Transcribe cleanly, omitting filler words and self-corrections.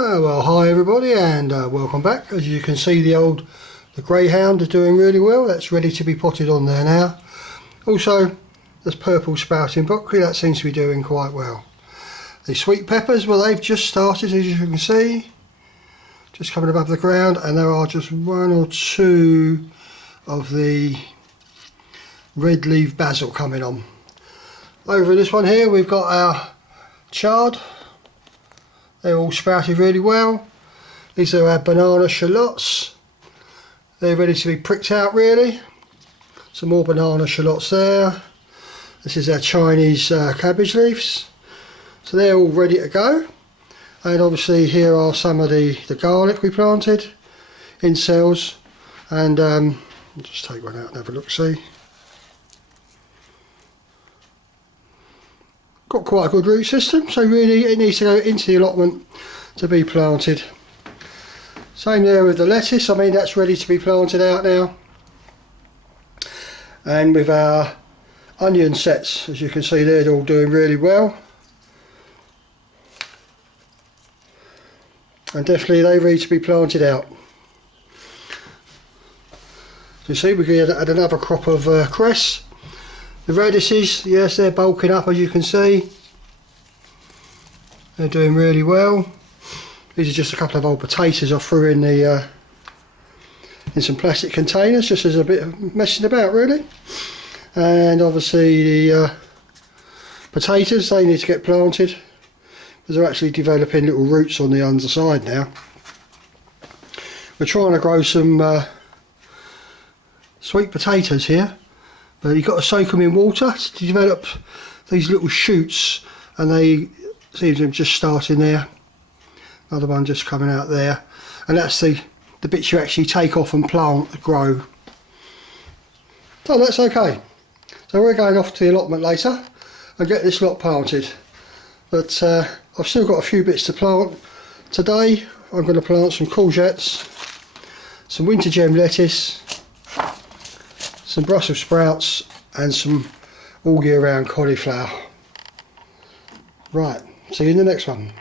Well, hi everybody, and welcome back. As you can see, the greyhound is doing really well. That's ready to be potted on there now. Also, this purple sprouting broccoli, that seems to be doing quite well. The sweet peppers, well, they've just started, as you can see, just coming above the ground, and there are just one or two of the red leaf basil coming on. Over this one here, we've got our chard. They're all sprouted really well. These are our banana shallots. They're ready to be pricked out really. Some more banana shallots there. This is our Chinese cabbage leaves. So they're all ready to go. And obviously here are some of the garlic we planted in cells. And I'll just take one out and have a look, see. Got quite a good root system, so really it needs to go into the allotment to be planted. Same there with the lettuce, I mean that's ready to be planted out now. And with our onion sets, as you can see they're all doing really well. And definitely they're ready to be planted out. So you see we had another crop of cress. The radishes, yes, they're bulking up as you can see. They're doing really well. These are just a couple of old potatoes I threw in in some plastic containers, just as a bit of messing about really. And obviously the potatoes, they need to get planted because they're actually developing little roots on the underside now. We're trying to grow some sweet potatoes here. But you've got to soak them in water to develop these little shoots, and they seem to be just starting there. Another one just coming out there, and that's the bits you actually take off and plant, grow. So that's okay. So we're going off to the allotment later and get this lot planted. But I've still got a few bits to plant. Today I'm going to plant some courgettes, some winter gem lettuce, some Brussels sprouts and some all year round cauliflower. Right, see you in the next one.